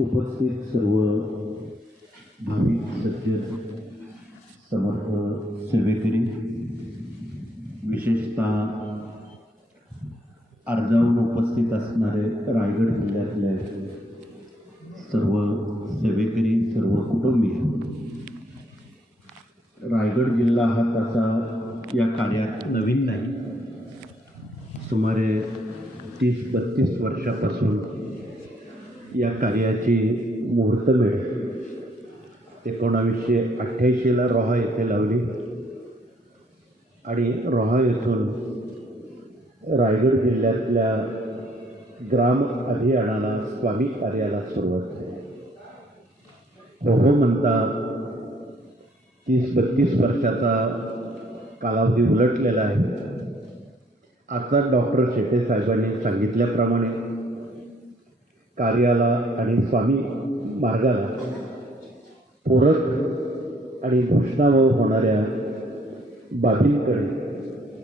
उपस्थित सर्व भाविक सज्जन समर्थ सेवेकरी, विशेषतः अर्जावून उपस्थित असणारे रायगड जिल्ह्यातले सर्व सेवेकरी, सर्व कुटुंबीय, रायगड जिल्हा हा तसा या कार्यात नवीन नाही. सुमारे 30-32 वर्षापासून या कार्याची मुहूर्तमेढ 1988ला रोहा येथे लावली आणि रोहा येथून रायगड जिल्ह्यातल्या ग्राम अभियानाला, स्वामी कार्याला सुरुवात झाली. हो म्हणता 30-32 वर्षाचा कालावधी उलटलेला आहे. आता डॉक्टर शेटे साहेबांनी सांगितल्याप्रमाणे कार्याला आणि स्वामी मार्गाला पूरक आणि घोषणावह होणाऱ्या बाबींकडे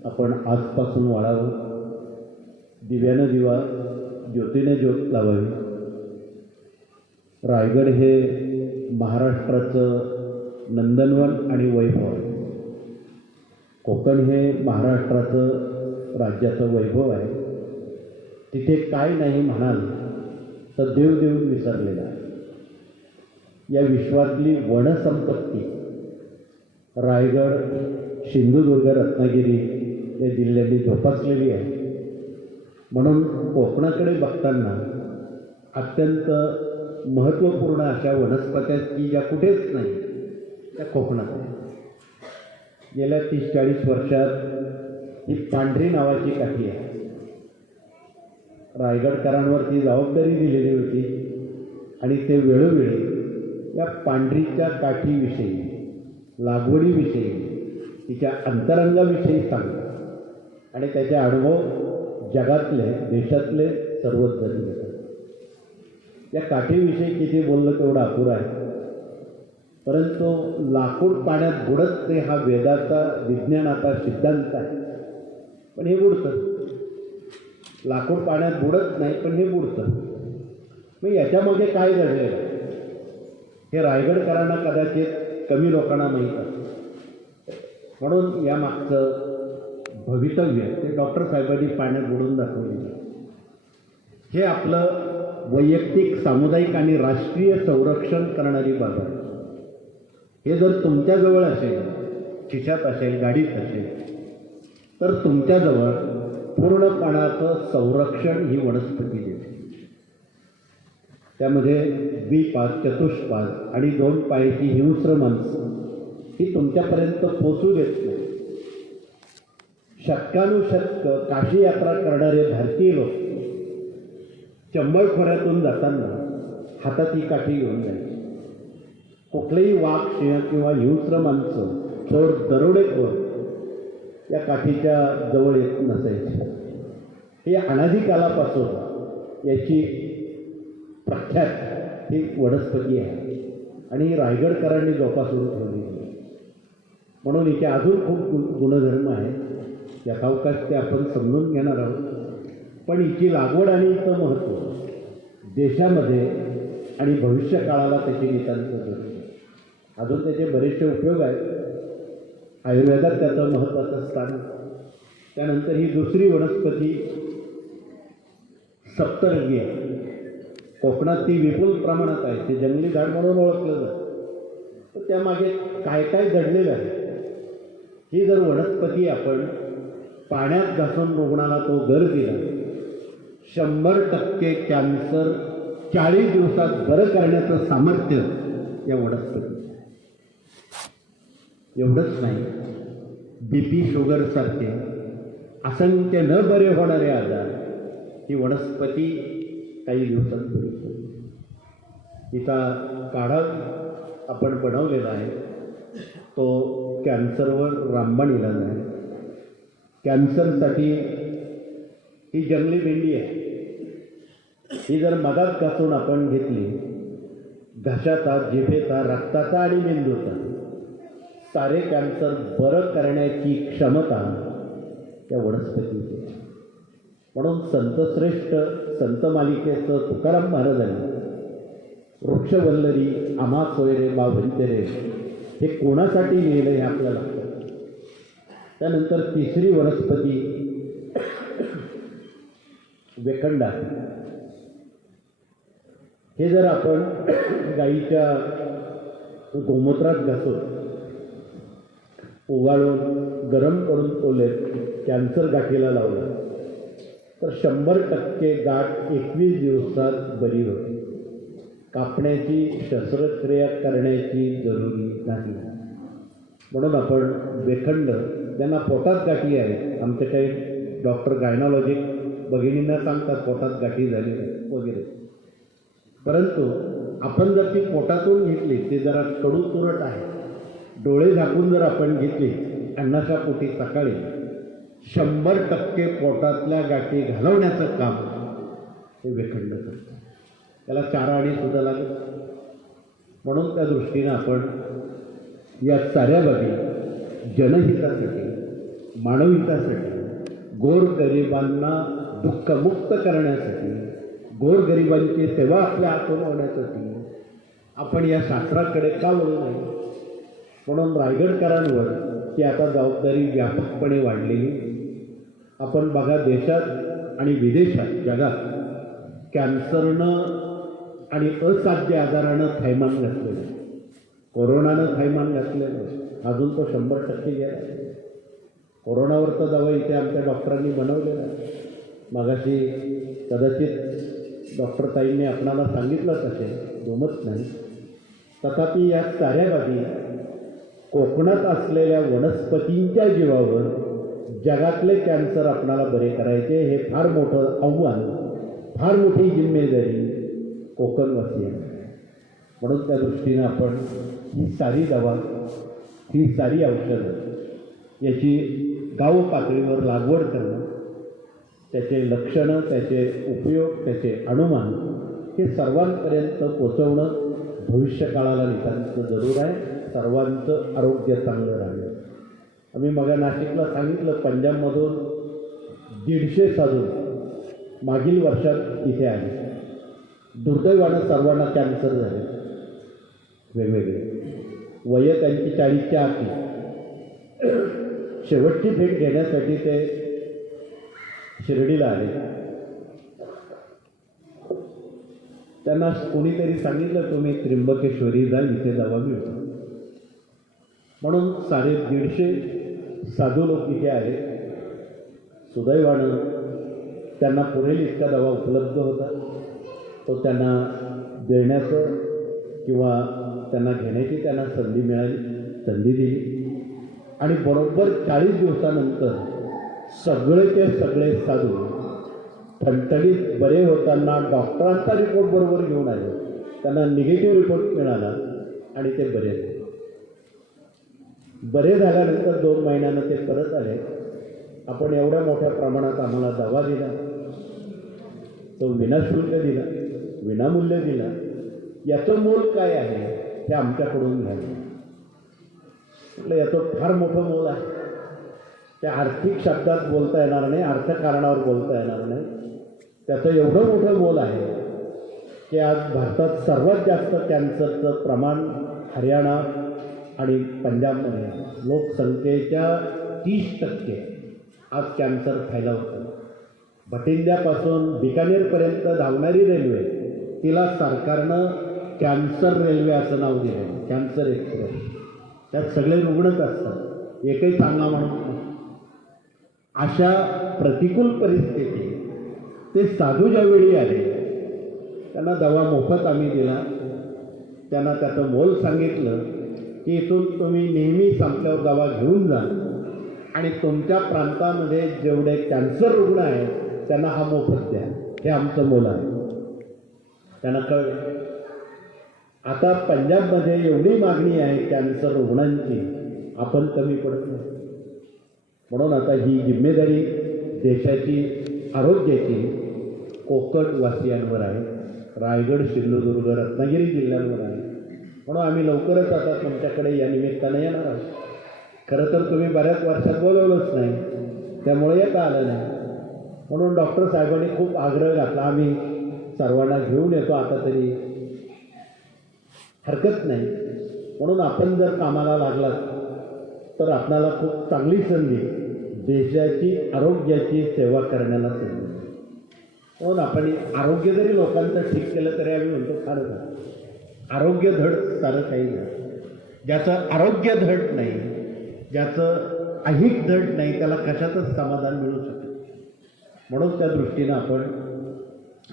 आपण आजपासून वळावं. दिव्यानं दिवा, ज्योतीने ज्योत लावावी. रायगड हे महाराष्ट्राचं नंदनवन आणि वैभव आहे. कोकण हे महाराष्ट्राचं राज्याचं वैभव आहे. तिथे काय नाही म्हणाल तर देव देव विसरलेला आहे. या विश्वातली वनसंपत्ती रायगड, सिंधुदुर्ग, रत्नागिरी या जिल्ह्यांनी जोपासलेली आहे. म्हणून कोकणाकडे बघताना अत्यंत महत्त्वपूर्ण अशा वनस्पत्या की ज्या कुठेच नाही त्या कोकणात आहे. गेल्या 30-40 वर्षात ही पांढरी नावाची काठी आहे. रायगडकरांवरती जबाबदारी दिलेली होती आणि ते वेळोवेळी या पांढरीच्या काठीविषयी, लागवडीविषयी, तिच्या अंतरंगाविषयी सांगतात आणि त्याचे अनुभव जगातले, देशातले सर्वच जण घेतात. या काठीविषयी किती बोललं तेवढं अपुरं आहे. परंतु लाकूड पाण्यात बुडत नाही हा वेदाचा, विज्ञानाचा सिद्धांत आहे. पण हे बुडतं. लाकूड पाण्यात बुडत नाही, पण हे बुडतं. मग याच्यामध्ये काय घडलेलं हे रायगडकरांना कदाचित कमी लोकांना माहीत असतं. म्हणून यामागचं भवितव्य ते डॉक्टर साहेबांनी पाण्यात बुडून दाखवलेलं. हे आपलं वैयक्तिक, सामुदायिक आणि राष्ट्रीय संरक्षण करणारी बाब आहे. हे जर तुमच्याजवळ असेल, खिशात असेल, गाडीत असेल, तर तुमच्याजवळ पूर्णपणाचं संरक्षण ही वनस्पती देते. त्यामध्ये द्विपाद, चतुष्पाद आणि 2 पायाची हिंस्र माणसं ही तुमच्यापर्यंत पोचू देत नाही. शतकानुशतक काशी यात्रा करणारे भारतीय लोक चंबळ खोऱ्यातून जाताना हातात ही काठी घेऊन जायची. कुठलेही वाघ, सिंह किंवा हिंस्र माणसं, चोर, दरोडेखोर या काठीच्या जवळ येत नसायचे. ही अनादी कालापासून याची प्रख्यात ही वनस्पती आहे आणि रायगडकरांनी जोपासून ठेवली. म्हणून इथे अजून खूप गुणधर्म आहे. यथावकाश ते आपण समजून घेणार आहोत. पण हिची लागवड आणि हिचं महत्त्व देशामध्ये आणि भविष्यकाळाला त्याची नितांत गरज आहे. अजून त्याचे बरेचसे उपयोग आहेत. आयुर्वेदात त्याचं महत्त्वाचं स्थान. त्यानंतर ही दुसरी वनस्पती सप्तरंगी आहे. कोकणात ती विपुल प्रमाणात आहे. ते जंगली झाड म्हणून ओळखलं जातं. तर त्यामागे काय काय घडलेलं आहे. ही जर वनस्पती आपण पाण्यात घासून रुग्णाला तो गर दिला, 100% कॅन्सर 40 दिवसात बरं करण्याचं सामर्थ्य या वनस्पतीचं. एवढंच नाही, BP, शुगरसारखे असंख्य न बरे होणारे आजार ही वनस्पती काही दिवसात बरी करते. तिचा काढा आपण बनवलेला आहे. तो कॅन्सरवर रामबाण इलाज आहे. कॅन्सरसाठी ही जंगली भेंडी आहे. ही जर मधात घासून आपण घेतली, घशाचा, जिभेचा, रक्ताचा आणि मेंदूचा सारे कॅन्सर बरं करण्याची क्षमता त्या वनस्पतीची. म्हणून संतश्रेष्ठ संत मालिकेचं तुकाराम महाराजांनी वृक्षवल्लरी आम्हा सोयरे बा वंचरे, हे कोणासाठी लिहिलं हे आपल्याला लक्षात. त्यानंतर तिसरी वनस्पती वेखंडा. हे जर आपण गाईच्या गोमूत्रात घासून उगाळून गरम करून तोले कॅन्सर गाठीला लावलं तर 100% गाठ 21 दिवसात बरी होते. कापण्याची शस्त्रक्रिया करण्याची जरुरी नाही. म्हणून आपण वेखंड, ज्यांना पोटात गाठी आहेत, आमचे काही डॉक्टर गायनॉलॉजिस्ट भगिनींना सांगतात पोटात गाठी झाली वगैरे, परंतु आपण जर ती पोटातून घेतली, ते जरा कडू तुरट आहे, डोळे झाकून जर आपण घेतली अन्नाच्या पोटी सकाळी, 100% पोटातल्या गाठी घालवण्याचं काम हे वेखंड करतं. त्याला चारा आणि सुद्धा लागेल. म्हणून त्या दृष्टीनं आपण या साऱ्या बाबी जनहितासाठी, मानवहितासाठी, गोरगरिबांना दुःखमुक्त करण्यासाठी, गोरगरिबांची सेवा आपल्या हातून होण्यासाठी आपण या शास्त्राकडे का वळू नये. म्हणून रायगडकरांवर ती आता जबाबदारी व्यापकपणे वाढलेली. आपण बघा, देशात आणि विदेशात, जगात कॅन्सरनं आणि असाध्य आजारानं थैमान घातलेलं, कोरोनानं थैमान घातलेलं. अजून तो 100% गेला. कोरोनावरचा दवा इथे आमच्या डॉक्टरांनी बनवलेला. मगाशी कदाचित डॉक्टर ताईंनी आपणाला सांगितलंच असेल, जमत नाही. तथापि या साऱ्या बाबी कोकणात असलेल्या वनस्पतींच्या जीवावर जगातले कॅन्सर आपणाला बरे करायचे, हे फार मोठं आव्हान, फार मोठी जिम्मेदारी कोकणवासियांना. म्हणून त्या दृष्टीनं आपण ही सारी दवा, ही सारी औषधं याची गाव पातळीवर लागवड करणं, त्याचे लक्षणं, त्याचे उपयोग, त्याचे अनुमान हे सर्वांपर्यंत पोचवणं भविष्यकाळाला नितांत जरूर आहे. सर्वांचं आरोग्य चांगलं राहिलं. आम्ही मग नाशिकला सांगितलं, पंजाबमधून 150 साधू मागील वर्षात इथे आले. दुर्दैवानं सर्वांना कॅन्सर झाले, वेगवेगळे वय त्यांची 40च्या आधी. शेवटची भेट घेण्यासाठी ते शिर्डीला आले. त्यांना कोणीतरी सांगितलं, तुम्ही त्र्यंबकेश्वरी जा, इथे दवा मिळतो. म्हणून 150 साधू लोक इथे आले. सुदैवानं त्यांना पुरेल इतका दवा उपलब्ध होता. तो त्यांना देण्याचं किंवा त्यांना घेण्याची त्यांना संधी मिळाली, संधी दिली. आणि बरोबर 40 दिवसानंतर सगळेचे सगळे साधू ठणठणीत बरे होताना डॉक्टरांचा रिपोर्ट बरोबर घेऊन आले. त्यांना निगेटिव्ह रिपोर्ट मिळाला आणि ते बरे झाले. बरे झाल्यानंतर 2 महिन्यानं ते परत आले. आपण एवढ्या मोठ्या प्रमाणात आम्हाला दवा दिला, तो विनाशुल्क दिला, विनामूल्य दिला, याचं मोल काय आहे हे आमच्याकडून घ्यायचं. म्हटलं याचं फार मोठं मोल आहे. त्या आर्थिक शब्दात बोलता येणार नाही, अर्थकारणावर बोलता येणार नाही. त्याचं एवढं मोठं मोल आहे की आज भारतात सर्वात जास्त कॅन्सरचं प्रमाण हरियाणा आणि पंजाबमध्ये आहे. लोकसंख्येच्या 30% आज कॅन्सर फैलावतं. भटिंड्यापासून बिकानेरपर्यंत धावणारी रेल्वे, तिला सरकारनं कॅन्सर रेल्वे असं नाव दिलं आहे, कॅन्सर एक्सप्रेस. त्यात सगळे रुग्णच असतात, एकही चांगला माणूस नाही. अशा प्रतिकूल परिस्थितीत ते साधू ज्यावेळी आले, त्यांना दवा मोफत आम्ही दिला. त्यांना त्याचं मोल सांगितलं की इथून तुम्ही नेहमी संपल्यावर दवा घेऊन जा आणि तुमच्या प्रांतामध्ये जेवढे कॅन्सर रुग्ण आहेत त्यांना हा मोफत द्या, हे आमचं मोल आहे. त्यांना कळलं. आता पंजाबमध्ये एवढी मागणी आहे कॅन्सर रुग्णांची, आपण कमी पडत नाही. म्हणून आता ही जिम्मेदारी देशाची, आरोग्याची कोकणवासियांवर आहे. रायगड, सिंधुदुर्ग, रत्नागिरी जिल्ह्यांवर आहे. म्हणून आम्ही लवकरच आता तुमच्याकडे या निमित्तानं येणार आहोत. खरं तर तुम्ही बऱ्याच वर्षात बोलवलंच नाही, त्यामुळे येता आलं नाही. म्हणून डॉक्टर साहेबांनी खूप आग्रह घातला, आम्ही सर्वांना घेऊन येतो आता तरी. हरकत नाही. म्हणून आपण जर कामाला लागलात तर आपल्याला खूप चांगली संधी, देशाची आरोग्याची सेवा करण्याला संधी. म्हणून आपण आरोग्य जरी लोकांचं ठीक केलं तरी आम्ही म्हणतो फार झालं. आरोग्य धड सारं काही नाही. ज्याचं आरोग्य धड नाही, ज्याचं ऐहिक धड नाही, त्याला कशातच समाधान मिळू शकत. म्हणून त्या दृष्टीनं आपण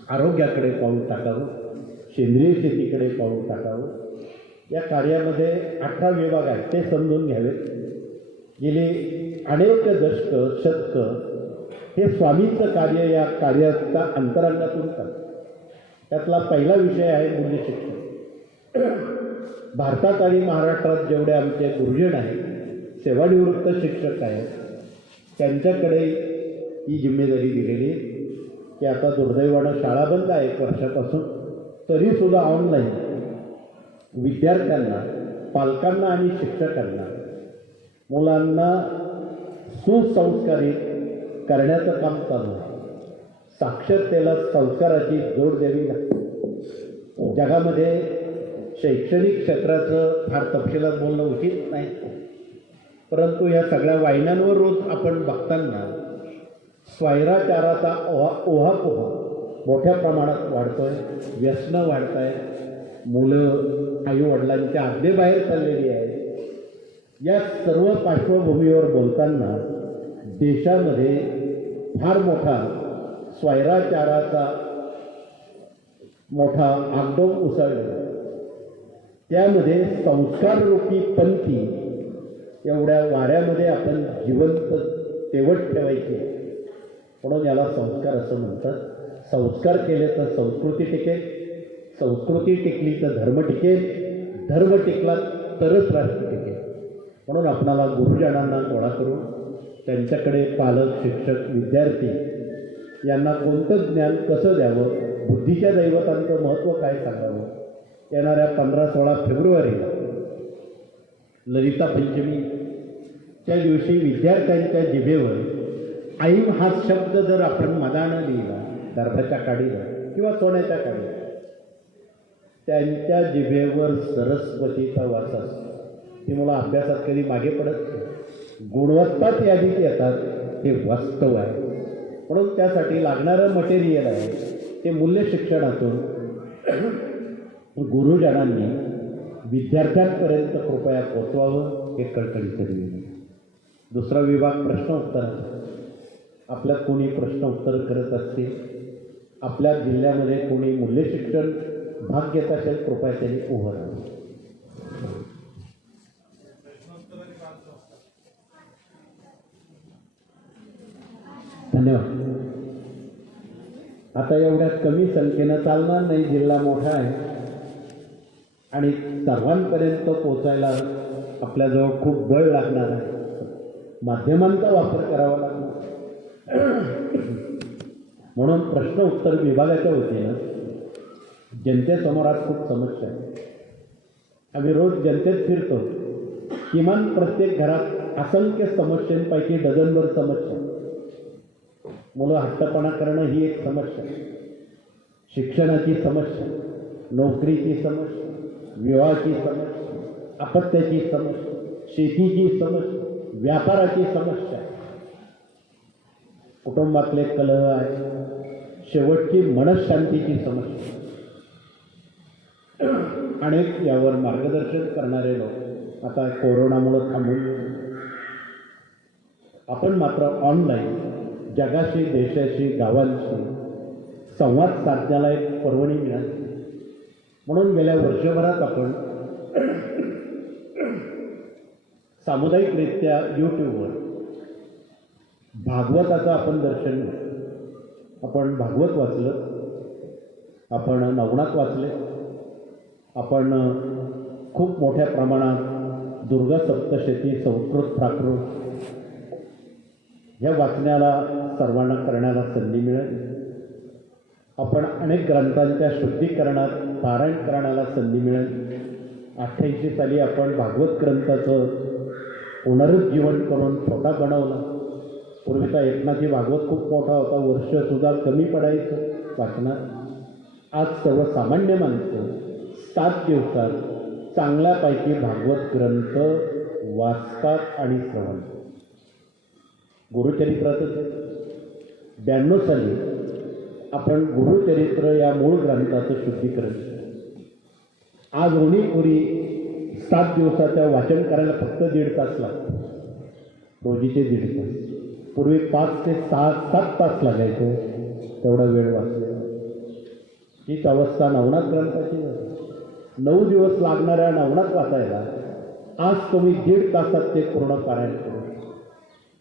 आरोग्याकडे पाऊल टाकावं, सेंद्रिय शेतीकडे पाऊल टाकावं. या कार्यामध्ये 18 विभाग आहेत, ते समजून घ्यावेत. गेली अनेक दशकं शतकं हे स्वामींचं कार्य या कार्याच्या अंतरांगातून करतात. त्यातला पहिला विषय आहे मूल्य शिक्षण. भारतात आणि महाराष्ट्रात जेवढे आमचे गुरुजन आहेत, सेवानिवृत्त शिक्षक आहेत, त्यांच्याकडे ही जिम्मेदारी दिलेली आहे की आता दुर्दैवानं शाळा बंद आहे 1 वर्षापासून, तरीसुद्धा ऑनलाईन विद्यार्थ्यांना, पालकांना आणि शिक्षकांना, मुलांना सुसंस्कारित करण्याचं काम चालू आहे. साक्षरतेला संस्काराची जोड द्यावी लागते. जगामध्ये शैक्षणिक क्षेत्राचं फार तपशिलात बोलणं उचित नाही, परंतु या सगळ्या वाहिन्यांवर रोज आपण बघताना स्वैराचाराचा ओहापोह मोठ्या प्रमाणात वाढतो आहे. व्यसनं वाढत आहे. मुलं आईवडिलांच्या आज्ञेबाहेर चाललेली आहेत. या सर्व पार्श्वभूमीवर बोलताना देशामध्ये फार मोठा स्वैराचाराचा मोठा आगडोम उसळलेला. त्यामध्ये संस्काररूपी पंथी एवढ्या वाऱ्यामध्ये आपण जिवंत तेवट ठेवायची. म्हणून याला संस्कार असं म्हणतात. संस्कार केले तर संस्कृती टिकेल, संस्कृती टिकली तर धर्म टिकेल, धर्म टिकला तरच राष्ट्र टिकेल. म्हणून आपणाला गुरुजनांना गोळा करून त्यांच्याकडे पालक, शिक्षक, विद्यार्थी यांना कोणतं ज्ञान कसं द्यावं, बुद्धीच्या दैवतांचं महत्त्व काय सांगावं. येणाऱ्या 15-16 फेब्रुवारीला ललिता पंचमीच्या दिवशी विद्यार्थ्यांच्या जिभेवर ऐन हा शब्द जर आपण मनानं लिहिला दर्भाच्या काडीवर किंवा सोन्याच्या काडीवर, त्यांच्या जिभेवर सरस्वतीचा वास असतो. ती मुलं अभ्यासात कधी मागे पडत नाही, गुणवत्ताच यादीत येतात. हे वास्तव आहे. म्हणून त्यासाठी लागणारं मटेरियल आहे ते मूल्य शिक्षणातून गुरुजनांनी विद्यार्थ्यांपर्यंत कृपया पोचवावं, हे कळकळीचं विनंती. दुसरा विभाग प्रश्न उत्तर. आपल्यात कोणी प्रश्न उत्तर करत असतील, आपल्या जिल्ह्यामध्ये कोणी मूल्य शिक्षण भाग घेत असेल, कृपया त्यांनी उभं राहावं. धन्यवाद. आता एवढ्या कमी संख्येनं चालणार नाही. जिल्हा मोठा आहे आणि सर्वांपर्यंत पोचायला आपल्याजवळ खूप बळ लागणार आहे. माध्यमांचा वापर करावा लागणार. म्हणून प्रश्न उत्तर विभागाच्या वतीनं जनतेसमोर आज खूप समस्या आहे. आम्ही रोज जनतेत फिरतो. किमान प्रत्येक घरात असंख्य समस्यांपैकी डझनभर समस्या. मुलं हट्टपणा करणं ही एक समस्या, शिक्षणाची समस्या, नोकरीची समस्या, विवाहाची समस्या, अपत्याची समस्या, शेतीची समस्या, व्यापाराची समस्या, कुटुंबातले कलह आहे, शेवटची मनःशांतीची समस्या. अनेक यावर मार्गदर्शन करणारे लोक आता कोरोनामुळं थांबून, आपण मात्र ऑनलाईन जगाशी, देशाशी, गावांशी संवाद साधण्याला एक पर्वणी मिळाली. म्हणून गेल्या वर्षभरात आपण सामुदायिकरित्या यूट्यूबवर भागवताचं आपण दर्शन घेतलं. आपण भागवत वाचलं, आपण नवनाथ वाचले, आपण खूप मोठ्या प्रमाणात दुर्गा सप्तशती संस्कृत प्राकृत ह्या वाचण्याला सर्वांना करण्याला संधी मिळेल. आपण अनेक ग्रंथांच्या शुद्धीकरणात पारायण करण्याला संधी मिळेल. 88 साली आपण भागवत ग्रंथाचं पुनरुज्जीवन करून छोटा बनवला. पूर्वीचा एकनाथी भागवत खूप मोठा होता, वर्षसुद्धा कमी पडायचं वाचनात. आज सर्वसामान्य माणसं 7 दिवसात चांगल्यापैकी भागवत ग्रंथ वाचतात आणि श्रवण. गुरुचरित्रातच 92 साली आपण गुरुचरित्र या मूळ ग्रंथाचं शुद्धीकरण केलं. आज उणीपुरी 7 दिवसाच्या वाचन करायला फक्त 1.5 तास लागतो. रोजीचे 1.5 तास. पूर्वी 5 ते 7 तास लागायचे तेवढा वेळ वाचलेला. हीच अवस्था नवनाथ ग्रंथाची झाली. 9 दिवस लागणाऱ्या नवनाथ वाचायला आज तुम्ही 1.5 तासात ते पूर्ण पारायण करू.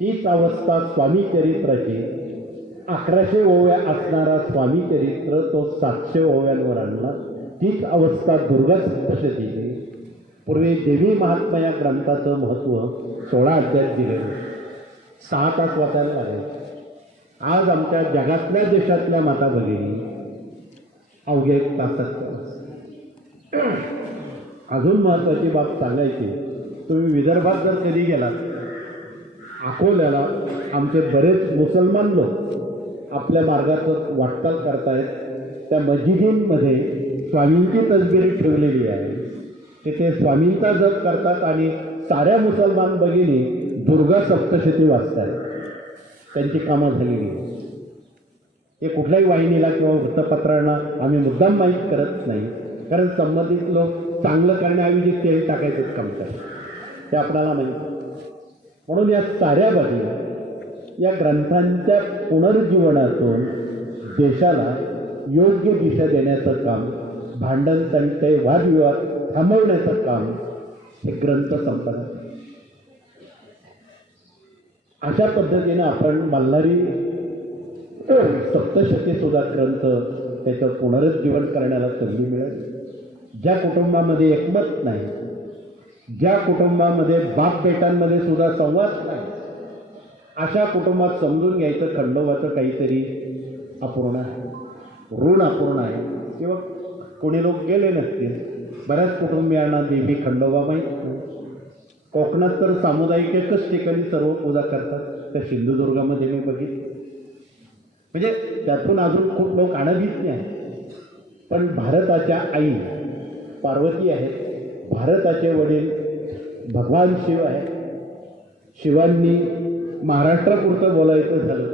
तीच अवस्था स्वामी चरित्राची. 1100 ओव्या असणारा स्वामी चरित्र तो 700 ओव्यांवर आणला. तीच अवस्था दुर्गा सप्तशतीची. पूर्वी देवी महात्मा या ग्रंथाचं महत्त्व 16 अध्यायात दिलेलं. 6 तास वाचायला लागेल. आज आमच्या जगातल्या देशातल्या माता भगिनी अवघ्या 1 तासात. अजून महत्त्वाची बाब सांगायची, तुम्ही विदर्भात जर कधी गेलात, अकोल्याला आमचे बरेच मुसलमान लोक आपल्या मार्गाचं वाटचाल करतायत. त्या मस्जिदींमध्ये स्वामींची तसबिरी ठेवलेली आहे. तिथे स्वामींचा जप करतात आणि साऱ्या मुसलमान भगिनी दुर्गा सप्तशती वाचतात. त्यांची कामं झालेली. हे कुठल्याही वाहिनीला किंवा वृत्तपत्रांना आम्ही मुद्दाम माहीत करत नाही, कारण संबंधित लोक चांगलं करण्याऐवजी तेल टाकायचंच काम करतात. ते आपल्याला माहीत. म्हणून या साऱ्या बाजू या ग्रंथांच्या पुनर्जीवनातून देशाला योग्य दिशा देण्याचं काम, भांडण तंटे वादविवाद थांबवण्याचं काम हे ग्रंथ संपदा. अशा पद्धतीनं आपण मल्हारी सप्तशती सुद्धा ग्रंथ त्याचं पुनरुज्जीवन करण्याला संधी मिळेल. ज्या कुटुंबामध्ये एकमत नाही, ज्या कुटुंबामध्ये बाप बेटांमध्ये सुद्धा संवाद नाही, अशा कुटुंबात समजून घ्यायचं खंडोबाचं काहीतरी अपूर्ण आहे, ऋण अपूर्ण आहे. किंवा कोणी लोक गेले नसतील. बऱ्याच कुटुंबियांना देवी खंडोबा माहीत नाही. कोकणात तर सामुदायिक एकच ठिकाणी सर्व पूजा करतात. त्या सिंधुदुर्गामध्ये मी बघितलं. म्हणजे त्यातून अजून खूप लोक अनभिज्ञ आहेत. पण भारताच्या आई पार्वती आहेत, भारताचे वडील भगवान शिव आहेत. शिवांनी महाराष्ट्रापुरतं बोलायचं झालं,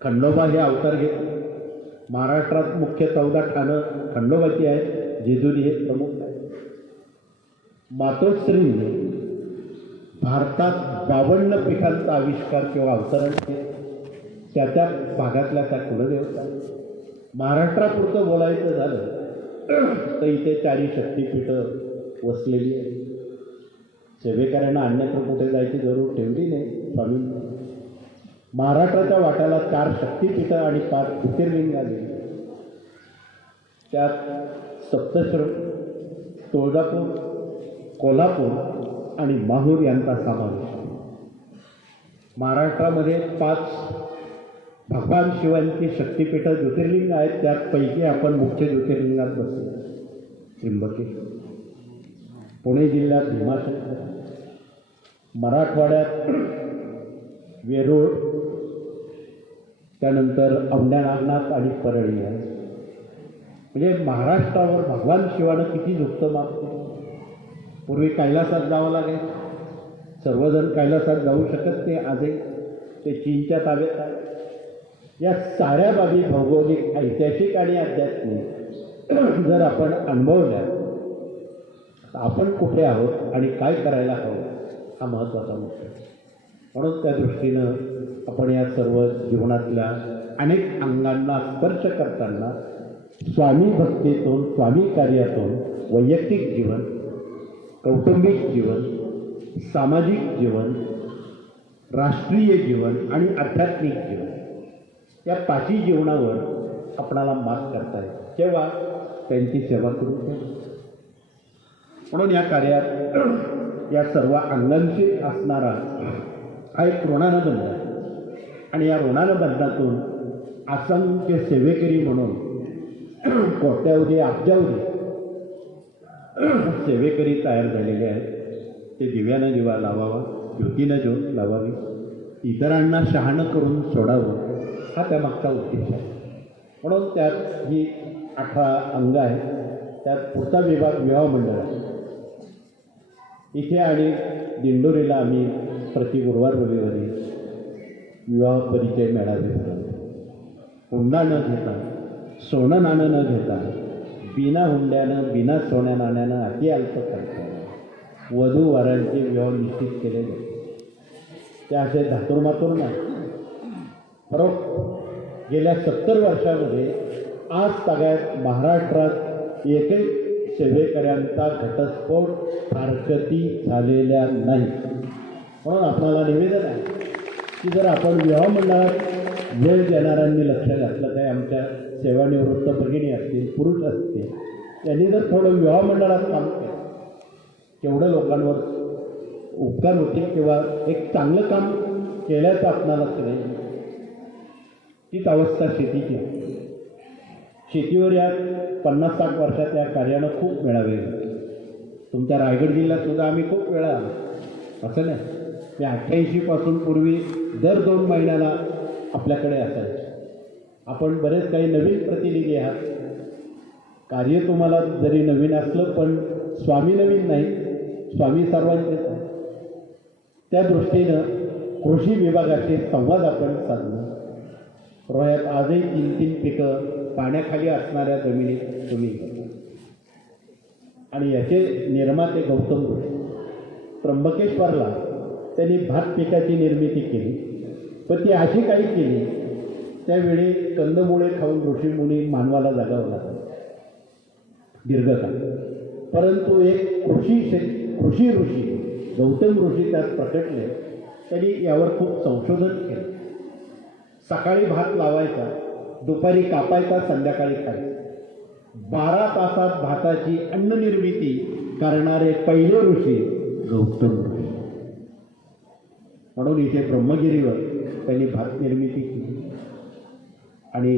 खंडोबा हे अवतार घेत. महाराष्ट्रात मुख्य 14 ठाणं खंडोबाची आहेत. जेजुरी हे प्रमुख आहे. मातोश्रींनी भारतात 52 पीठांचा आविष्कार किंवा अवतरण केलं. त्या भागातल्या त्या कुलदेवता. महाराष्ट्रापुरतं बोलायचं झालं तर इथे 4 शक्तिपीठं वसलेली आहे. सेवेकऱ्यांना अन्यत्र कुठे जायची जरूर ठेवली नाही स्वामींनी. महाराष्ट्राच्या वाट्याला 4 शक्तिपीठं आणि 5 ज्योतिर्लिंग आली. त्यात सप्तशृंग, तुळजापूर, कोल्हापूर आणि माहूर यांचा समावेश आहे. महाराष्ट्रामध्ये 5 भगवान शिवांची शक्तिपीठं ज्योतिर्लिंग आहेत. त्यापैकी आपण मुख्य ज्योतिर्लिंगात बसलो. त्र्यंबकेश्वर, पुणे जिल्ह्यात भीमाशंकर, मराठवाड्यात वेरूळ, त्यानंतर औंढ्यानागनाथ आणि परळी आहे. म्हणजे महाराष्ट्रावर भगवान शिवानं किती झुकतं मागतो. पूर्वी कैलासात जावं लागेल. सर्वजण कैलासात जाऊ शकत नाही. आजही ते चीनच्या ताब्यात आहे. या साऱ्या बाबी भौगोलिक, ऐतिहासिक आणि आध्यात्मिक जर आपण अनुभवल्या तर आपण कुठे आहोत आणि काय करायला हवं हा महत्त्वाचा मुद्दा आहे. म्हणून त्या दृष्टीनं आपण या सर्व जीवनातल्या अनेक अंगांना स्पर्श करताना स्वामी भक्तीतून, स्वामी कार्यातून वैयक्तिक जीवन, कौटुंबिक जीवन, सामाजिक जीवन, राष्ट्रीय जीवन आणि आध्यात्मिक जीवन या 5ही जीवनावर आपणाला मात करता येईल. तेव्हा त्यांची सेवा करू. म्हणून या कार्यात या सर्व अंगांशी असणारा हा एक ऋणानं बंध आहे. आणि या ऋणानं बंधातून असंख्य सेवेकरी म्हणून कोट्यावधी अब्जावधी सेवेकरी तयार झालेले आहेत. ते दिव्यानं दिवा लावावा, ज्योतीनं ज्योत लावावी, इतरांना शहाणं करून सोडावं हा त्यामागचा उद्देश आहे. म्हणून त्यात ही 18 अंग आहेत. त्यात पुढचा विभाग विवाह मंडळ आहे. इथे आणि दिंडोरीला आम्ही प्रति गुरुवार रविवारी विवाह परिचय मेळावे भरवतो. हुंडा न घेता, सोनं नाणं न घेता, बिना हुंड्यानं बिना सोन्या नाण्यानं अति अल्प खर्चानं वधू वरांचे विवाह निश्चित केले जाते. ते असे धातुरमातुर नाही. फरक गेल्या 70 वर्षामध्ये आज सगळ्यात महाराष्ट्रात एकही सेवेकऱ्यांचा घटस्फोट हरकती झालेल्या नाही. म्हणून आपल्याला निवेदन आहे की जर आपण विवाह मंडळात वेळ देणाऱ्यांनी लक्ष घातलं, काय आमच्या सेवानिवृत्त भगिनी असतील, पुरुष असतील, त्यांनी जर थोडं विवाह मंडळात काम केलं, केवढं लोकांवर उपकार होतील किंवा एक चांगलं काम केल्याचं आपणाला नाही. तीच अवस्था शेतीची. शेतीवर या 50-60 वर्षात या कार्यानं खूप मेळावे झाले. तुमच्या रायगड जिल्ह्यात सुद्धा आम्ही खूप वेळा आलो, असं नाही. मी 88 पासून पूर्वी दर 2 महिन्याला आपल्याकडे असायचं. आपण बरेच काही नवीन प्रतिनिधी आहात. कार्य तुम्हाला जरी नवीन असलं पण स्वामी नवीन नाही, स्वामी सर्वांचेच आहे. त्या दृष्टीनं कृषी विभागाशी संवाद आपण साधला. रोह्यात आजही 3-3 पिकं पाण्याखाली असणाऱ्या जमिनीत तुम्ही घेता. आणि याचे निर्माते गौतम बुद्ध. त्र्यंबकेश्वरला त्यांनी भात पिकाची निर्मिती केली, पण ती अशी काही केली त्यावेळी कंदमुळे खाऊन ऋषीमुनी मानवाला जगावं लागलं दीर्घकाळ. परंतु एक कृषी ऋषी गौतम ऋषी त्यात प्रकटले. त्यांनी यावर खूप संशोधन केलं. सकाळी भात लावायचा, दुपारी कापायचा, संध्याकाळी खायचा. 12 तासात भाताची अन्न निर्मिती करणारे पहिले ऋषी गौतम ऋषी. म्हणून इथे ब्रह्मगिरीवर त्यांनी भात निर्मिती केली आणि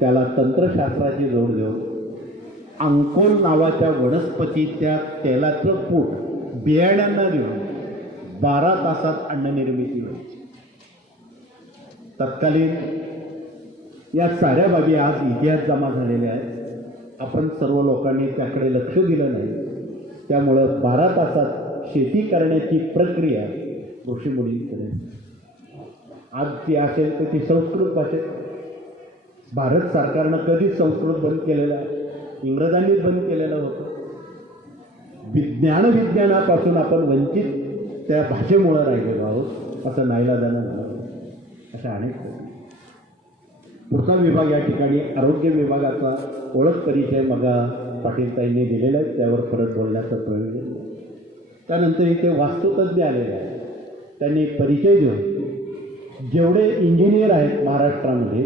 त्याला तंत्रशास्त्राची जोड देऊन अंकोल नावाच्या वनस्पतीच्या तेलाचं पूट बियाण्यांना देऊन 12 तासात अन्न निर्मिती व्हायची. तत्कालीन या साऱ्या बाबी आज इतिहास जमा झालेल्या आहेत. आपण सर्व लोकांनी त्याकडे लक्ष दिलं नाही. त्यामुळं 12 तासात शेती करण्याची प्रक्रिया ऋषीमुनींकडे. आज ती असेल तर ती संस्कृत भाषेत. भारत सरकारनं कधीच संस्कृत बंद केलेलं आहे, इंग्रजांनीच बंद केलेलं होतं. विज्ञानापासून आपण वंचित त्या भाषेमुळं राहिलेलो आहोत, असं नाईलाजानं झालं. अशा अनेक पुढचा विभाग या ठिकाणी आरोग्य विभागाचा ओळख परिचय मगा पाटीलताईंनी दिलेला आहे, त्यावर परत बोलण्याचा प्रयोजन. त्यानंतर इथे वास्तुतज्ञ आलेले आहेत. त्यांनी परिचय देऊन जेवढे इंजिनियर आहेत महाराष्ट्रामध्ये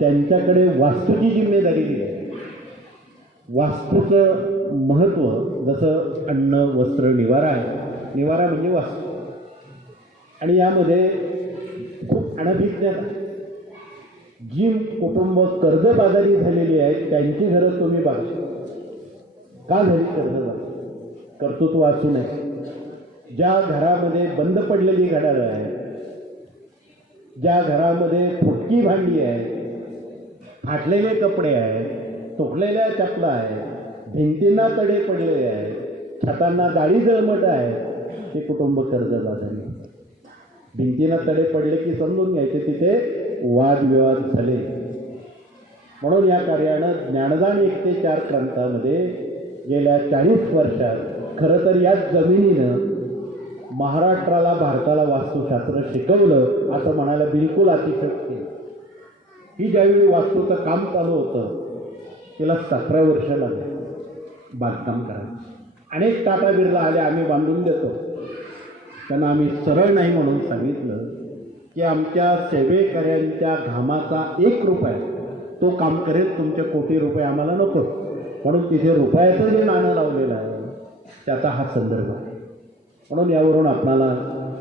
त्यांच्याकडे वास्तूची जिम्मेदारी दिली आहे. वास्तूचं महत्त्व जसं अन्न, वस्त्र, निवारा आहे. निवारा म्हणजे वास्तू. आणि यामध्ये खूप अनभिज्ञता. जी कुटुंब कर्जबाजारी झालेली आहेत त्यांची घरं तुम्ही बघा. का झाली कर्जबाजारी? कर्तृत्व असू नये. ज्या घरामध्ये बंद पडलेली घड्याळं आहे, ज्या घरामध्ये फुटकी भांडी आहे, फाटलेले कपडे आहेत, तुटलेल्या चपला आहेत, भिंतींना तडे पडलेले आहेत, छतांना जाळी जळमट आहे, ते कुटुंब कर्जबाजारी. भिंतींना तडे पडले की समजून घ्यायचे तिथे वादविवाद झाले. म्हणून या कार्यानं ज्ञानदान 1 ते 4 ग्रंथामध्ये गेल्या 40 वर्षात खरं तर या जमिनीनं महाराष्ट्राला, भारताला वास्तुशास्त्र शिकवलं असं म्हणायला बिलकुल अतिशयोक्ती. ही ज्यावेळी वास्तूचं काम चालू होतं तिला 17 वर्ष लागली बांधकाम करायचं. अनेक टाटा बिर्ला आले, आम्ही बांधून देतो. त्यांना आम्ही सरळ नाही म्हणून सांगितलं की आमच्या सेवेकऱ्यांच्या घामाचा 1 रुपया तो काम करेल, तुमचे कोटी रुपये आम्हाला नको. म्हणून तिथे रुपयाचं जे नाणं लावलेलं आहे त्याचा हा संदर्भ आहे. म्हणून यावरून आपणाला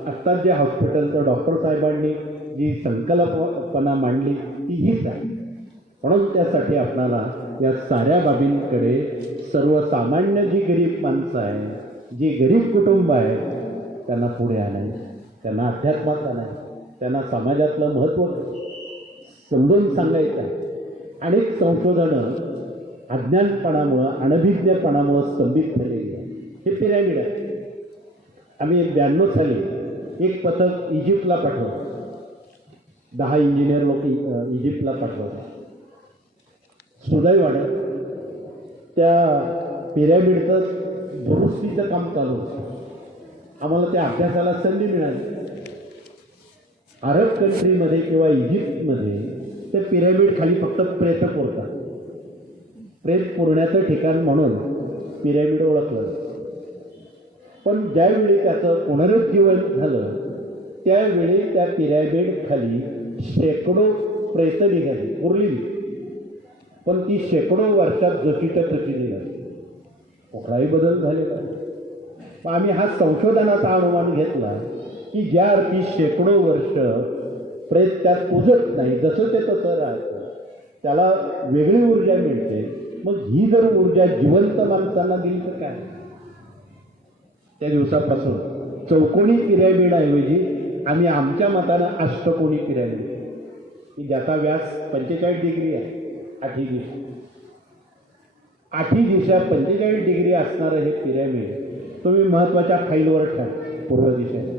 आत्ताच जे हॉस्पिटलचं डॉक्टर साहेबांनी जी संकल्पना मांडली ती हीच आहे. म्हणून त्यासाठी आपणाला या साऱ्या बाबींकडे सर्वसामान्य जी गरीब माणसं आहे, जी गरीब कुटुंब आहे त्यांना पुढे आणायचं, त्यांना अध्यात्मात आणायचं, त्यांना समाजातलं महत्त्व समजून सांगायचं आहे. अनेक संशोधनं अज्ञानपणामुळं अनभिज्ञपणामुळं स्तंभित झालेली आहे. हे पिरॅमिड आहे. आम्ही 92 साली एक पथक इजिप्तला पाठवलं. 10 इंजिनियर लोक इजिप्तला पाठवलं. सुदैवानं त्या पिरॅमिडचं दुरुस्तीचं काम चालू होतं. आम्हाला त्या अभ्यासाला संधी मिळाली. अरब कंट्रीमध्ये किंवा इजिप्तमध्ये ते पिरॅमिड खाली फक्त प्रेत पुरतात. प्रेत पुरण्याचं ठिकाण म्हणून पिरॅमिड ओळखलं. पण ज्यावेळी त्याचं पुनरुज्जीवन झालं त्यावेळी त्या पिरॅमिड खाली शेकडो प्रेत निघाली, उरली. पण ती शेकडो वर्षात जशीच्या तशी निघाली. कुठलाही बदल झालेला नाही. मग आम्ही हा संशोधनाचा अनुमान घेतला की ज्या अर्थी शेकडो वर्ष प्रेत त्यात पुजत नाही, जसं ते तसं राहतं, त्याला वेगळी ऊर्जा मिळते. मग ही जर ऊर्जा जिवंत माणसांना दिली तर काय? त्या दिवसापासून चौकोनी पिरॅमिडऐवजी आम्ही आमच्या मतानं अष्टकोनी पिरॅमिड, की ज्याचा व्यास 45 डिग्री आहे, 8 दिशा 8 दिशा 45 डिग्री असणारं हे पिरॅमिड तुम्ही महत्त्वाच्या फाईलवर ठेवा. पूर्व दिशेने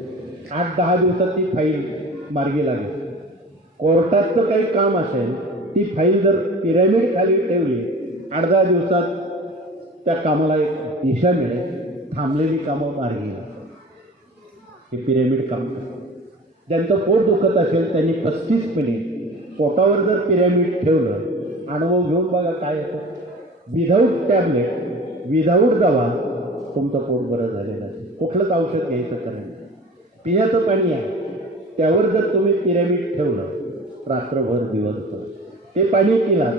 8-10 दिवसात ती फाईल मार्गी लागेल. कोर्टाचं काही काम असेल, ती फाईल जर पिरॅमिड खाली ठेवली 8-10 दिवसात त्या कामाला एक दिशा मिळेल. थांबलेली कामं मार्गी लागेल. हे पिरॅमिड काम करतं. ज्यांचं पोट दुखत असेल त्यांनी 35 मिनिट पोटावर जर पिरॅमिड ठेवलं, अनुभव घेऊन बघा काय येतं. विदाऊट टॅबलेट, विदाऊट दवा तुमचं पोट बरं झालेलं असेल. कुठलंच औषध घ्यायचं कारण पिण्याचं पाणी आहे, त्यावर जर तुम्ही पिरॅमिड ठेवलं रात्रभर दिवसभर, ते पाणी पिलात,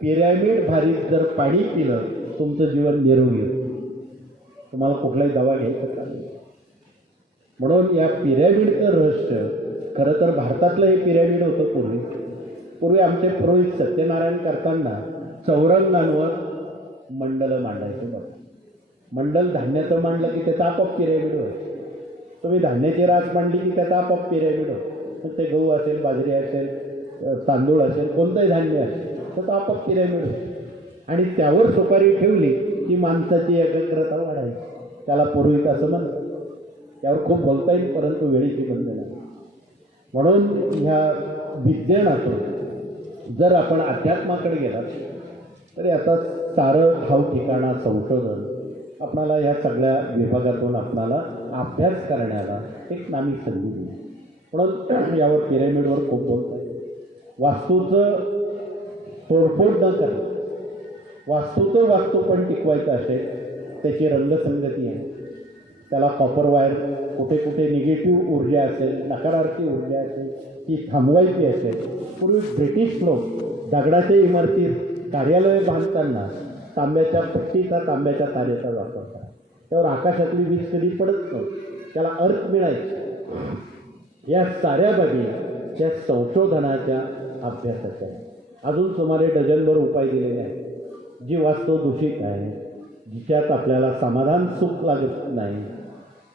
पिरॅमिड भारीत जर पाणी पिलं तुमचं जीवन निरोगी होतं. तुम्हाला कुठलाही दवा घ्यायचं का नाही. म्हणून या पिरॅमिडचं रहस्य खरं तर भारतातलं हे पिरॅमिड होतं. पूर्वी आमचे पुरोहित सत्यनारायण करताना चौरंगांवर मंडलं मांडायचे. बघा, मंडल धान्याचं मांडलं की त्याचा आपोआप पिरॅमिड होतं. तुम्ही धान्याची रास मांडली की त्याचा आपोआप पिरॅमिड होतं. मग ते गहू असेल, बाजरी असेल, तांदूळ असेल, कोणतंही धान्य असेल त्याचा आपोआप पिरॅमिड होतं. आणि त्यावर सुपारी ठेवली की माणसाची एकाग्रता वाढायची. त्याला पुरोहित असं म्हणतात. त्यावर खूप बोलता येईल, परंतु वेळेची बंधन आहे. म्हणून ह्या विज्ञानातून जर आपण अध्यात्माकडे गेलात तर याचा सारं ठाव ठिकाणा संशोधन आपणाला ह्या सगळ्या विभागातून आपणाला अभ्यास करण्याला एक नामी संधी दिली. म्हणून यावर पिरॅमिडवर खूप बोलत आहे. वास्तूचं तोडफोड न करणं, वास्तूचं वास्तू पण टिकवायचं असेल त्याची रंगसंगती आहे. त्याला कॉपर वायर, कुठे कुठे निगेटिव्ह ऊर्जा असेल, नकारार्थी ऊर्जा असेल, ती थांबवायची असेल. पूर्वी ब्रिटिश लोक दगडाच्या इमारतीत कार्यालय बांधताना तांब्याच्या पट्टीचा, तांब्याच्या तारेचा वापर करा. त्यावर आकाशातली वीज कधी पडत नव्हती, त्याला अर्थ मिळायचा. या साऱ्या बाबी त्या संशोधनाच्या अभ्यासाच्या अजून सुमारे डझनभर उपाय दिलेले आहेत. जी वास्तू दूषित आहे, जिच्यात आपल्याला समाधान सुख लागत नाही,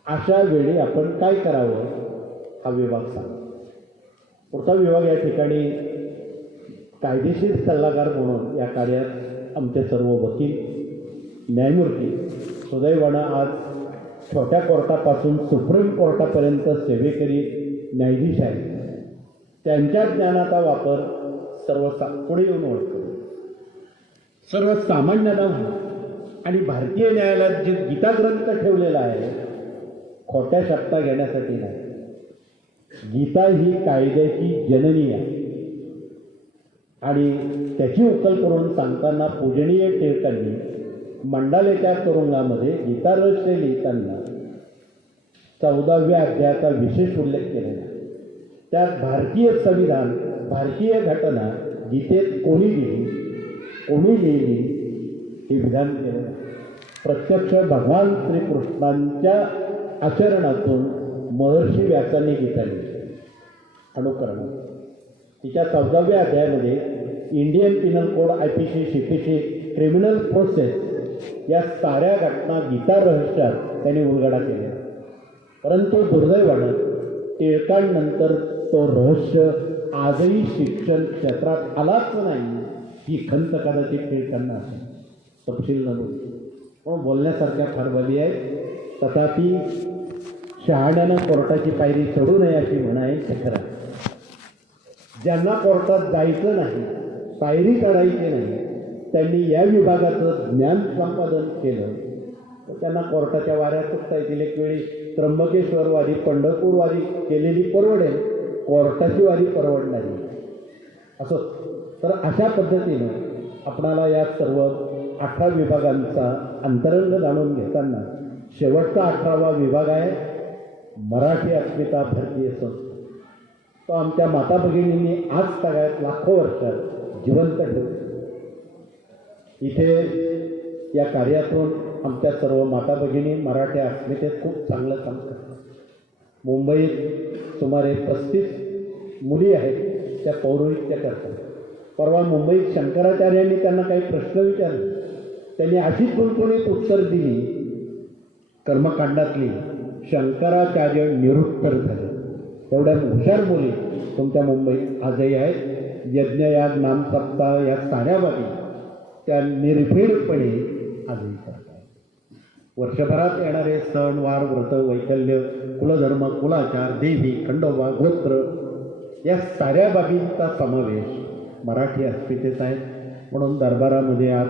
अशा वेळी आपण काय करावं हा विभाग सांगा. पुढचा विभाग या ठिकाणी कायदेशीर सल्लागार म्हणून या कार्यात आमचे सर्व वकील, न्यायमूर्ती, सुदैवानं आज छोट्या कोर्टापासून सुप्रीम कोर्टापर्यंत सेवेकरी न्यायाधीश आहेत. त्यांच्या ज्ञानाचा वापर पुढे येऊन ओळखतो. सर्वसामान्यांना आणि भारतीय न्यायालयात जे गीताग्रंथ ठेवलेला आहे खोट्या शब्दा घेण्यासाठी नाही. गीता ही कायद्याची जननी आहे आणि त्याची उकल करून सांगताना पूजनीय टिळकांनी मंडालेच्या तुरुंगामध्ये गीता रहस्य लिहिताना 14व्या अध्यायाचा विशेष उल्लेख केलेला. त्यात भारतीय संविधान, भारतीय घटना गीतेत कोणी लिहिली हे विधान केलं. प्रत्यक्ष भगवान श्रीकृष्णांच्या आचरणातून महर्षी व्यासांनी गीता लिहिली. अनुकरण तिच्या 14व्या अध्यायामध्ये Indian penal code, IPC, CPC, criminal process या साऱ्या घटना गीता रहस्यात त्यांनी उलगडा केला. परंतु दुर्दैवानं टिळकांनंतर तो रहस्य आजही शिक्षण क्षेत्रात आलाच नाही. ही खंत कदाचित टिळकांना असेल, तपशील न बोल, पण बोलण्यासारख्या फार बाबी आहेत. तथापि शहाण्यानं कोर्टाची पायरी चढू नये अशी म्हण आहे. हे खरं आहे. ज्यांना कोर्टात जायचं नाही, पायरी चढायची नाही, त्यांनी या विभागाचं ज्ञान संपादन केलं तर त्यांना कोर्टाच्या वाऱ्या सुटता येतील. एक वेळी त्र्यंबकेश्वरवादी पंढरपूरवादी केलेली परवडेल, कोर्टाची वारी परवडणारी असं. तर अशा पद्धतीनं आपणाला या सर्व 18 विभागांचा अंतरंग जाणून घेताना शेवटचा 18वा विभाग आहे मराठी अस्मिता भारतीय संस्था. तो आमच्या माता भगिनींनी आज सगळ्यात लाखो वर्षात जिवंत ठेवला. इथे या कार्यातून आमच्या सर्व माता भगिनी मराठी अस्मितेत खूप चांगलं काम करतात. मुंबईत सुमारे 35 मुली आहेत, त्या पौरोहित्य करतात. परवा मुंबईत शंकराचार्यांनी त्यांना काही प्रश्न विचारले, त्यांनी अशी तुणतुणीत उत्तर दिली, कर्मकांडातली, शंकराचार्य निरुत्तर झाले. एवढ्या हुशार मुली तुमच्या मुंबईत आजही आहेत. यज्ञयाग नामसप्ताह या साऱ्या बाबी त्या निर्भीडपणे आजही करतात. वर्षभरात येणारे सण वार व्रत वैकल्य कुलधर्म कुलाचार देवी खंडोबा गोत्र या साऱ्या बाबींचा समावेश मराठी अस्मितेत आहे. म्हणून दरबारामध्ये आज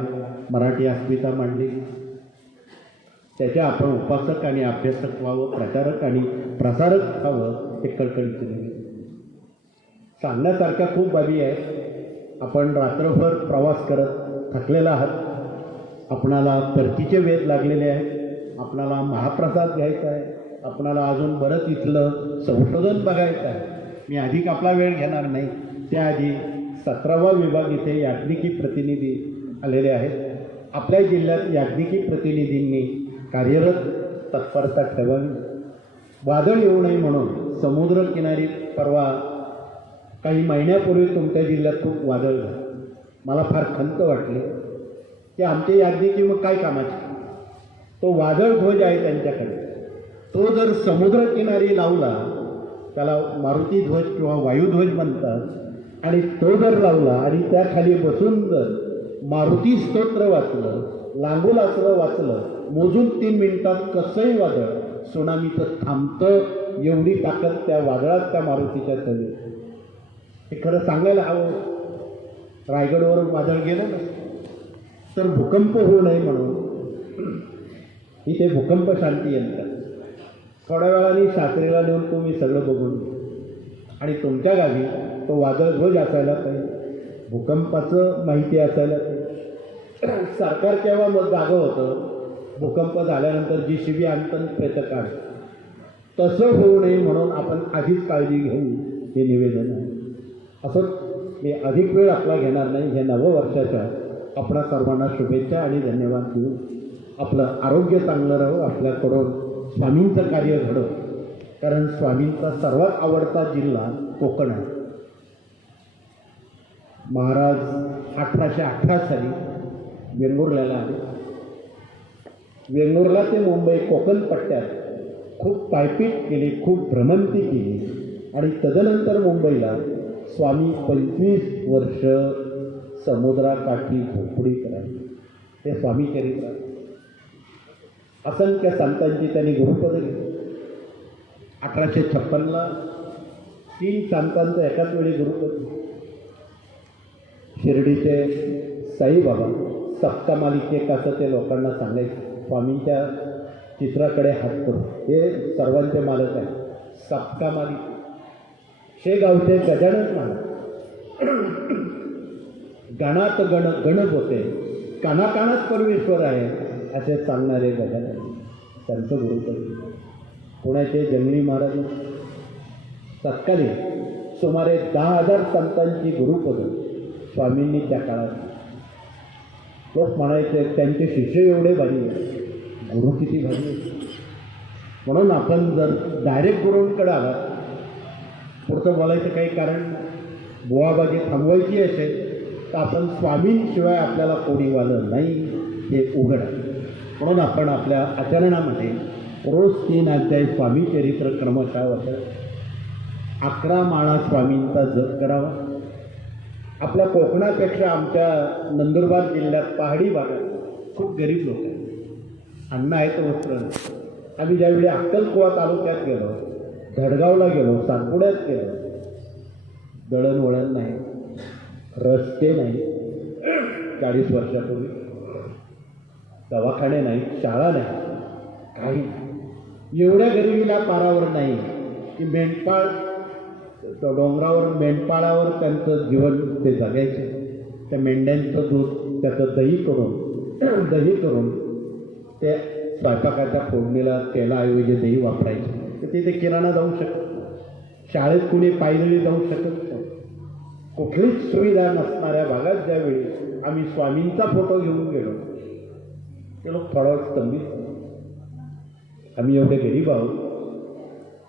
मराठी अस्मिता मांडली. त्याच्या आपण उपासक आणि अभ्यासक व्हावं, प्रचारक आणि प्रसारक व्हावं हे कळकळीचे नाही. सांगण्यासारख्या खूप बाबी आहेत. आपण रात्रभर प्रवास करत थकलेला आहात, आपणाला परतीचे वेध लागलेले आहेत, आपणाला महाप्रसाद घ्यायचा आहे, आपणाला अजून बरंच इथलं संशोधन बघायचं आहे. मी अधिक आपला वेळ घेणार नाही. त्याआधी 17वा विभाग इथे याज्ञिकी प्रतिनिधी आलेले आहेत. आपल्या जिल्ह्यात याज्ञिकी प्रतिनिधींनी कार्यरत तत्परता ठेवावी. वादळ येऊ नये म्हणून समुद्रकिनारी परवा काही महिन्यापूर्वी तुमच्या जिल्ह्यात खूप वादळ झालं. मला फार खंत वाटली की आमचे याज्ञिकी मग काय कामाचे. तो वादळ ध्वज आहे त्यांच्याकडे, तो जर समुद्रकिनारी लावला, त्याला मारुती ध्वज किंवा वायुध्वज म्हणतात, आणि तो जर लावला आणि त्याखाली बसून जर मारुती स्तोत्र वाचलं, लांगुलासरं वाचलं, मोजून 3 मिनिटात कसंही वादळ सुनामीचं थांबतं. एवढी ताकद त्या वादळात त्या मारुतीच्या चवी. हे खरं सांगायला हवं. रायगडवर वादळ गेलं ना, तर भूकंप होऊ नये म्हणून इथे भूकंप शांती यंत्र थोड्या वेळाने शास्त्रीला नेऊन तुम्ही सगळं बघून आणि तुमच्या गावी तो वादळ ध्वज असायला पाहिजे, भूकंपाचं माहिती असायला पाहिजे. सरकार केव्हा मग जागं होतं, भूकंप झाल्यानंतर JCB आणतं प्रेत काढ. तसं होऊ नये म्हणून आपण आधीच काळजी घेऊ हे निवेदन आहे. असंच मी अधिक वेळ आपला घेणार नाही. हे नववर्षाच्या आपणा सर्वांना शुभेच्छा आणि धन्यवाद देऊ. आपलं आरोग्य चांगलं राहो, आपल्याकडून स्वामींचं कार्य घडो. कारण स्वामींचा सर्वात आवडता जिल्हा कोकण आहे. महाराज 1818 साली वेंगुर्ल्याला आले. वेंगुर्ला ते मुंबई कोकण पट्ट्यात खूप पायपीट केली, खूप भ्रमंती केली आणि तदनंतर मुंबईला स्वामी 25 वर्ष समुद्राकाठी झोपडी करायची. ते स्वामी चरित्र. असंख्य संतांची त्यांनी गुरुपद घेतली. 1856ला 3 संतांचं एकाच वेळी गुरुपद. शिर्डीचे साईबाबा सप्ता मालिकेक असं ते लोकांना सांगायचे. स्वामींच्या चित्राकडे हात करू. हे सर्वांचे मालक आहे. सप्ता मालिक. शेगावचे गजानन महाराज गणात गण गणप होते, कानाकानात परमेश्वर आहे असे सांगणारे गजानन, त्यांचं गुरुपद. पुण्याचे जंगली महाराज तत्कालीन सुमारे 10,000 संतांची गुरुपदं स्वामींनी त्या काळात. लोक म्हणायचे त्यांचे शिष्य एवढे भारी आहे, गुरु किती भारी आहे. म्हणून आपण जर डायरेक्ट गुरूंकडे आला, पुढचं बोलायचं काही कारण बुवाबाजी थांबवायची असेल तर आपण स्वामींशिवाय आपल्याला कोणी वालं नाही हे उघड आहे. म्हणून आपण आपल्या आचरणामध्ये रोज 3 अध्याय स्वामी चरित्र क्रमशः वाचा. 11 माळा स्वामींचा जप करावा. आपल्या कोकणापेक्षा आमच्या नंदुरबार जिल्ह्यात पहाडी भागात खूप गरीब लोक आहेत. अन्न आहे तर वस्त्र नाही. आम्ही ज्यावेळी अक्कलकुवा तालुक्यात गेलो, धडगावला गेलो, सातपुड्यात गेलो, दळणवळण नाही, रस्ते नाही, 40 वर्षापूर्वी दवाखाने नाही, शाळा नाही, काही नाही. एवढ्या गरिबीला पारावर नाही की मेंढपाळ डोंगरावर मेंढपाळावर त्यांचं जीवन ते जगायचे. त्या मेंढ्यांचं दूध त्याचं दही करून ते स्वयंपाकाच्या फोडणीला तेलाऐवजी दही वापरायचे. तर तिथे किराणा जाऊ शकत नाही, शाळेत कुणी पायदळी जाऊ शकत नाही. कुठलीच सुविधा नसणाऱ्या भागात ज्यावेळी आम्ही स्वामींचा फोटो घेऊन गेलो, ते लोक थोडा स्तंभित. आम्ही एवढे गरीब आहोत,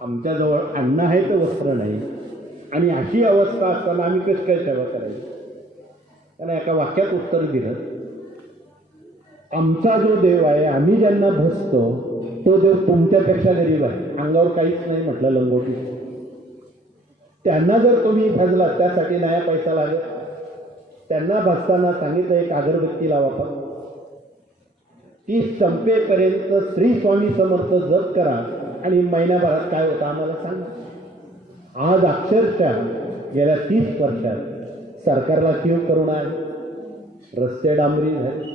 आमच्याजवळ अन्न आहे तर वस्त्र नाही, आणि अशी अवस्था असताना आम्ही कसं काय सेवा करायची. त्याला एका वाक्यात उत्तर दिलं, आमचा जो देव आहे, आम्ही ज्यांना भजतो तो देव तुमच्यापेक्षा गरीब आहे, अंगावर काहीच नाही म्हटलं, लंगोटी. त्यांना जर तुम्ही भजला त्यासाठी नया पैसा लागेल. त्यांना भजताना सांगितलं एक अगरबत्ती लावा, ती संपेपर्यंत श्री स्वामी समर्थ जप करा, आणि महिन्याभरात काय होतं आम्हाला सांगा. आज अक्षरशः गेल्या 30 वर्षात सरकारला तीव्र करुणा आहे, रस्ते डांबरी झाले,